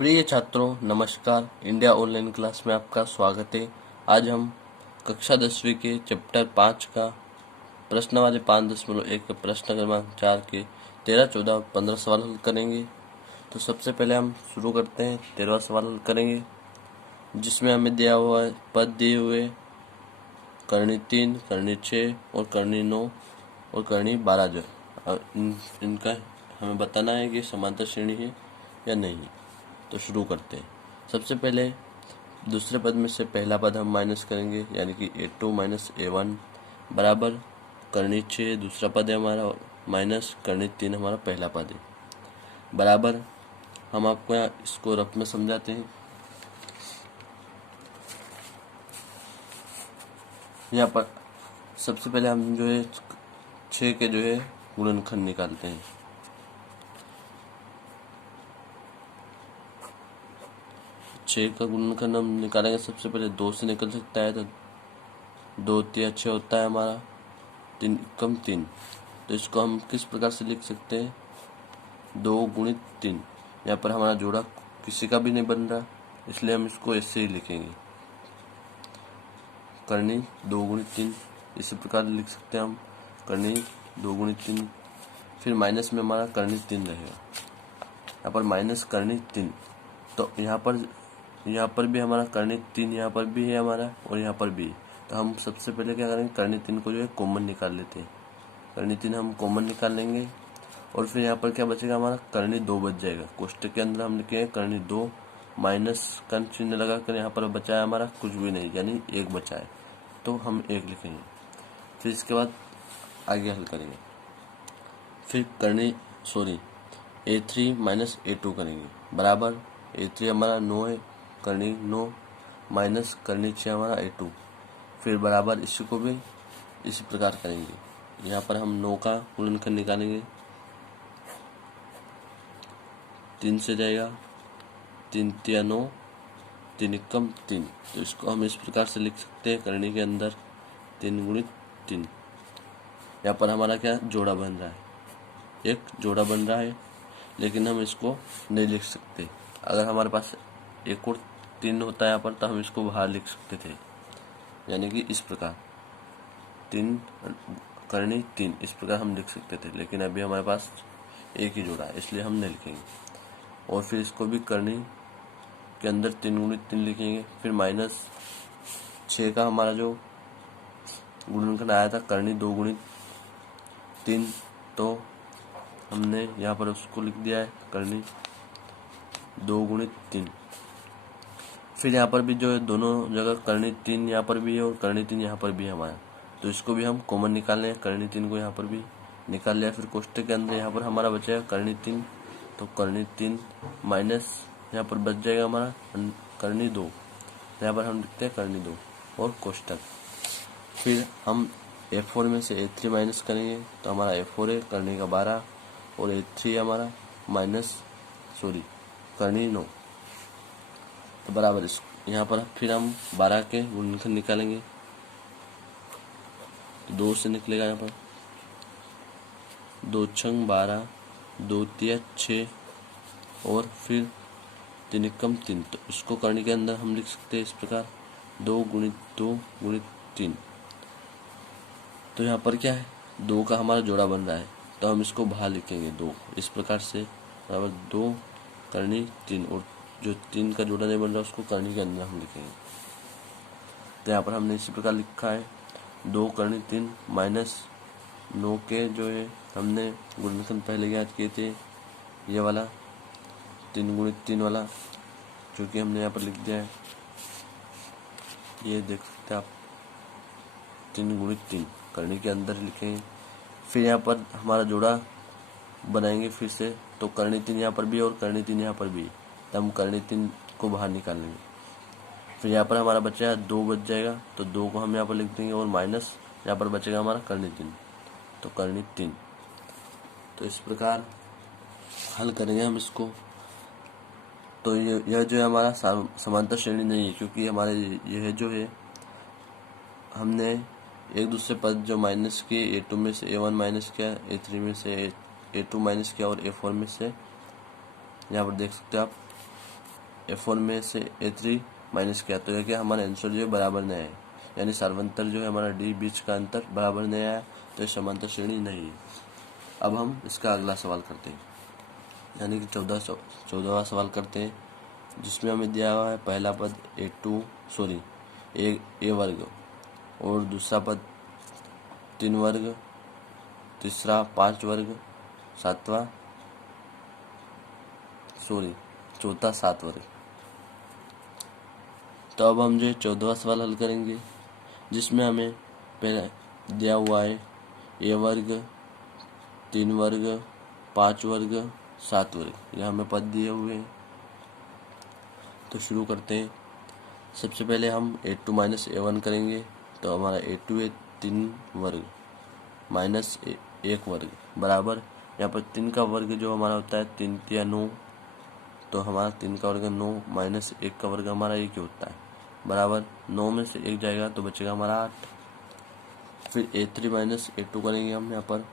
प्रिय छात्रों, नमस्कार। इंडिया ऑनलाइन क्लास में आपका स्वागत है। आज हम कक्षा 10वीं के चैप्टर 5 का प्रश्न वाले 5.1 के प्रश्न क्रमांक 4 के 13, 14 और 15 सवाल हल करेंगे। तो सबसे पहले हम शुरू करते हैं। 13वां सवाल हल करेंगे, जिसमें हमें दिया हुआ है पद दिए हुए करनी 3, करनी 6 और करनी 9 और करनी 12 जो इनका हमें बताना है कि समांतर श्रेणी है या नहीं। तो शुरू करते हैं। सबसे पहले दूसरे पद में से पहला पद हम माइनस करेंगे, यानी कि A2 माइनस A1 बराबर करनी 6 दूसरा पद है हमारा, माइनस करनी 3 हमारा पहला पद है, बराबर। हम आपको यहाँ इसको रफ में समझाते हैं। यहाँ पर सबसे पहले हम जो है 6 के जो है गुणनखंड निकालते हैं। 6 का गुणनखंड हम निकालेंगे। सबसे पहले 2 से निकल सकता है, तो 2 3 6 होता है हमारा, 3 कम 3। तो इसको हम किस प्रकार से लिख सकते हैं, 2 गुणित 3। यहाँ पर हमारा जोड़ा किसी का भी नहीं बन रहा, इसलिए हम इसको ऐसे ही लिखेंगे, करनी 2 गुणित 3। इसी प्रकार लिख सकते हैं हम, करनी 2 गुणित 3। फिर माइनस में हमारा करनी 3 रहेगा। यहाँ पर माइनस करनी 3, तो यहाँ पर भी हमारा करनी 3 यहाँ पर भी है हमारा और यहाँ पर भी है। तो हम सबसे पहले क्या करेंगे, करनी 3 को जो है कॉमन निकाल लेते हैं। करनी 3 हम कॉमन निकाल लेंगे और फिर यहाँ पर क्या बचेगा हमारा, करनी 2 बच जाएगा। कोष्टक के अंदर हम लिखेंगे करनी 2 माइनस का चिन्ह लगा कर, यहाँ पर बचा है हमारा कुछ भी नहीं, यानी 1 बचा है, तो हम 1 लिखेंगे। फिर इसके बाद आगे हल करेंगे। फिर A3 माइनस A2 करेंगे, बराबर A3 हमारा 9 है, करनी 9 माइनस करनी 6 हमारा A2। फिर बराबर इसी को भी इसी प्रकार करेंगे। यहाँ पर हम 9 का गुणनखंड निकालेंगे, 3 से जाएगा, 3 3 9, 3 कम 3। तो इसको हम इस प्रकार से लिख सकते हैं, करनी के अंदर 3 गुणित 3। यहाँ पर हमारा क्या जोड़ा बन रहा है, एक जोड़ा बन रहा है, लेकिन हम इसको नहीं लिख सकते। अगर हमारे पास एक और 3 होता है यहाँ पर, तो हम इसको बाहर लिख सकते थे, यानी कि इस प्रकार 3 करनी 3 इस प्रकार हम लिख सकते थे। लेकिन अभी हमारे पास एक ही जोड़ा है, इसलिए हम नहीं लिखेंगे। और फिर इसको भी करनी के अंदर 3 गुणित 3 लिखेंगे। फिर माइनस 6 का हमारा जो गुणनखंड आया था, करनी 2 गुणित 3, तो हमने यहाँ पर उसको लिख दिया है, करनी 2 गुणित 3। फिर यहाँ पर भी जो है दोनों जगह करनी 3 यहाँ पर भी है और करनी 3 यहाँ पर भी है हमारा, तो इसको भी हम कॉमन निकाल लें। करनी 3 को यहाँ पर भी निकाल लिया। फिर कोष्टक के अंदर यहाँ पर हमारा बचा करनी 3, तो करनी 3 माइनस यहाँ पर बच जाएगा हमारा करनी 2, यहाँ पर हम लिखते हैं करनी 2 और कोष्टक। फिर हम A4 में से A3 माइनस करेंगे, तो हमारा A4 है करनी का 12 और A3 हमारा माइनस करनी 9, तो बराबर यहाँ पर फिर हम 12 के गुणनखंड निकालेंगे, तो 2 से निकलेगा यहाँ पर, 2 छंग 12, 2 3 6 और फिर 3 कम 3। तो इसको करने के अंदर हम लिख सकते हैं इस प्रकार, 2 गुणित 3। तो यहाँ पर क्या है, 2 का हमारा जोड़ा बन रहा है, तो हम इसको बाहर लिखेंगे 2 इस प्रकार से, बराबर 2 करनी 3, और जो 3 का जोड़ा नहीं बन रहा उसको करनी के अंदर हम लिखेंगे। तो यहाँ पर हमने इसी प्रकार लिखा है, 2 करनी 3 माइनस 9 के जो है हमने गुणनखंड पहले याद किए थे, ये वाला 3 गुणित 3 वाला, जो कि हमने यहाँ पर लिख दिया है, ये देख सकते हैं आप, 3 गुणित 3 करनी के अंदर लिखेंगे। फिर यहाँ पर हमारा जोड़ा बनाएंगे फिर से, तो करनी 3 यहाँ पर भी और करनी 3 यहाँ पर भी, तो हम करनी 3 को बाहर निकाल लेंगे। फिर यहाँ पर हमारा बचा 2 बच जाएगा, तो 2 को हम यहाँ पर लिख देंगे और माइनस यहाँ पर बचेगा हमारा करनी 3, तो करनी 3। तो इस प्रकार हल करेंगे हम इसको। तो यह जो है हमारा समांतर श्रेणी नहीं है, क्योंकि हमारे यह जो है हमने एक दूसरे पद जो माइनस किए, A2 में से A1 माइनस किया, A3 में से A2 माइनस किया और A4 में से यहाँ पर देख सकते हैं आप F1 में से A3 माइनस किया तो देखिए हमारा आंसर जो है बराबर नहीं है, यानी सर्वंतर जो है हमारा D बीच का अंतर बराबर नहीं आया, तो ये समांतर श्रेणी नहीं है। अब हम इसका अगला सवाल करते हैं, यानी कि 14वां सवाल करते हैं, जिसमें हमें दिया हुआ है पहला पद A वर्ग और दूसरा पद 3 वर्ग, तीसरा 5 वर्ग, चौथा 7 वर्ग। तो अब हम जो 14वां सवाल हल करेंगे, जिसमें हमें पहले दिया हुआ है A वर्ग, 3 वर्ग, 5 वर्ग, 7 वर्ग, यह हमें पद दिए हुए हैं। तो शुरू करते हैं। सबसे पहले हम A2 माइनस A1 करेंगे, तो हमारा A2 है 3 वर्ग माइनस 1 वर्ग बराबर, यहाँ पर 3 का वर्ग जो हमारा होता है 3 या 9, तो हमारा 3 का वर्ग 9 माइनस 1 का वर्ग हमारा 1 ही होता है बराबर, 9 में से 1 जाएगा तो बचेगा हमारा 8। फिर A3 माइनस A2 करेंगे हम यहाँ पर,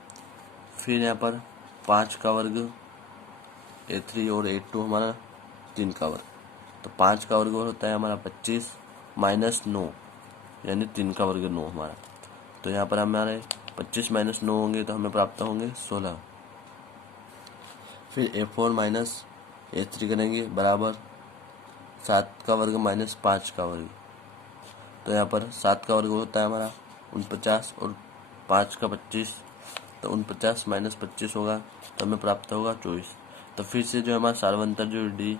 फिर यहाँ पर 5 का वर्ग A3 और A2 हमारा 3 का वर्ग, तो 5 का वर्ग होता है हमारा 25 माइनस 9, यानी 3 का वर्ग 9 हमारा, तो यहाँ पर हमारे 25 माइनस 9 होंगे तो हमें प्राप्त होंगे 16। फिर A4 माइनस A3 करेंगे बराबर 7 का वर्ग माइनस 5 का वर्ग, तो यहाँ पर 7 का वर्ग होता है हमारा 49 और 5 का 25, तो 49 माइनस 25 होगा तो हमें प्राप्त होगा 24। तो फिर से जो हमारा सार्वंतर जो D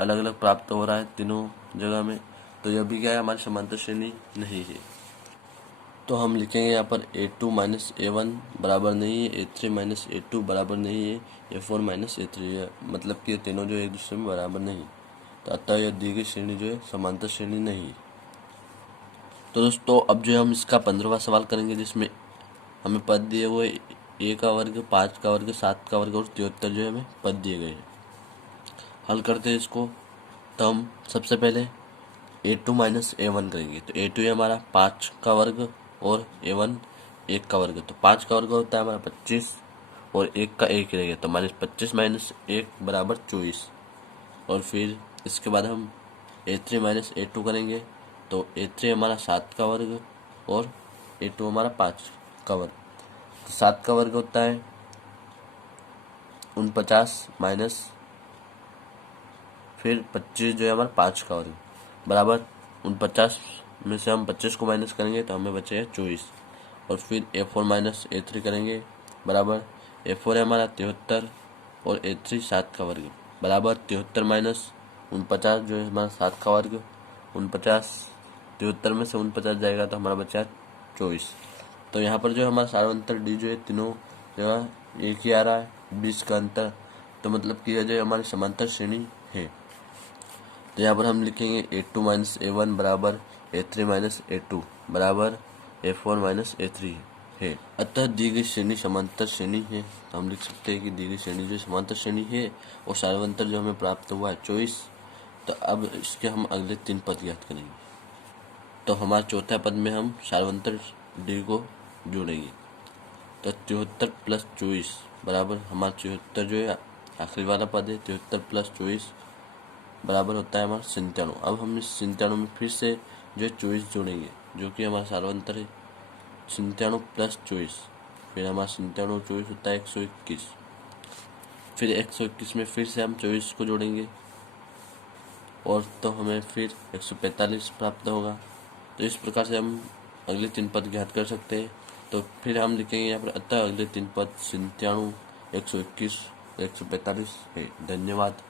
अलग अलग प्राप्त हो रहा है तीनों जगह में, तो यह भी क्या है, हमारी समांतर श्रेणी नहीं है। तो हम लिखेंगे यहाँ पर A2 माइनस A1 बराबर नहीं है, A3 माइनस A2 बराबर नहीं है, A4 माइनस A3 है, मतलब कि ये तीनों जो एक दूसरे में बराबर नहीं, तो अतः यह दी गई श्रेणी जो है समांतर श्रेणी नहीं है। तो दोस्तों अब जो हम इसका 15वां सवाल करेंगे, जिसमें हमें पद दिए हुए A का वर्ग, 5 का वर्ग, 7 का वर्ग और 73 जो है हमें पद दिए गए हैं। हल करते हैं इसको। तो हम सबसे पहले A2 माइनस A1 करेंगे, तो A2 है हमारा 5 का वर्ग और A1 1 का वर्ग, तो 5 का वर्ग होता है हमारा 25 और 1 का 1 रहेगा, तो माइनस 25 माइनस 1 बराबर 24। और फिर इसके बाद हम A3 माइनस A2 करेंगे, तो A3 हमारा 7 का वर्ग और A2 हमारा 5 का वर्ग, तो 7 का वर्ग होता है 49 माइनस फिर 25 जो है हमारा 5 का वर्ग बराबर 49 में से हम 25 को माइनस करेंगे तो हमें बचेगा 24। और फिर A4 माइनस A3 करेंगे बराबर, A4 है हमारा 73 और A3 7 का वर्ग बराबर 73 माइनस 49 जो है हमारा 7 का वर्ग, 49 73 में से 49 जाएगा तो हमारा बचा 24। तो यहाँ पर जो हमारा सार्वंतर D जो है तीनों जगह एक ही आ रहा है, बीच का अंतर, तो मतलब कि यह जो हमारी समांतर श्रेणी है। तो यहाँ पर हम लिखेंगे A2 माइनस A1 बराबर A3 माइनस A2 बराबर A4 माइनस A3 है। अतः दी गई श्रेणी समांतर श्रेणी है, तो हम लिख सकते हैं कि दी गई श्रेणी जो समांतर श्रेणी है और सार्वंतर जो हमें प्राप्त हुआ है 24। तो अब इसके हम अगले 3 पद ज्ञात करेंगे। तो हमारे चौथा पद में हम सार्वंतर D को जोड़ेंगे, तो 73 प्लस 24 बराबर हमारा 74 जो है आखिरी वाला पद है, 73 प्लस 24 बराबर होता है हमारा 97। अब हम इस 97 में फिर से जो 24 जोड़ेंगे, जो कि हमारा सार्वंतर है 97 प्लस 24, फिर हमारा 97 और 24 होता है 121। फिर 121 में फिर से हम 24 को जोड़ेंगे और तो हमें फिर 145 प्राप्त होगा। तो इस प्रकार से हम अगले 3 पद ज्ञात कर सकते हैं। तो फिर हम लिखेंगे यहाँ पर अतः अगले 3 पद 97, 121, 145 है। धन्यवाद।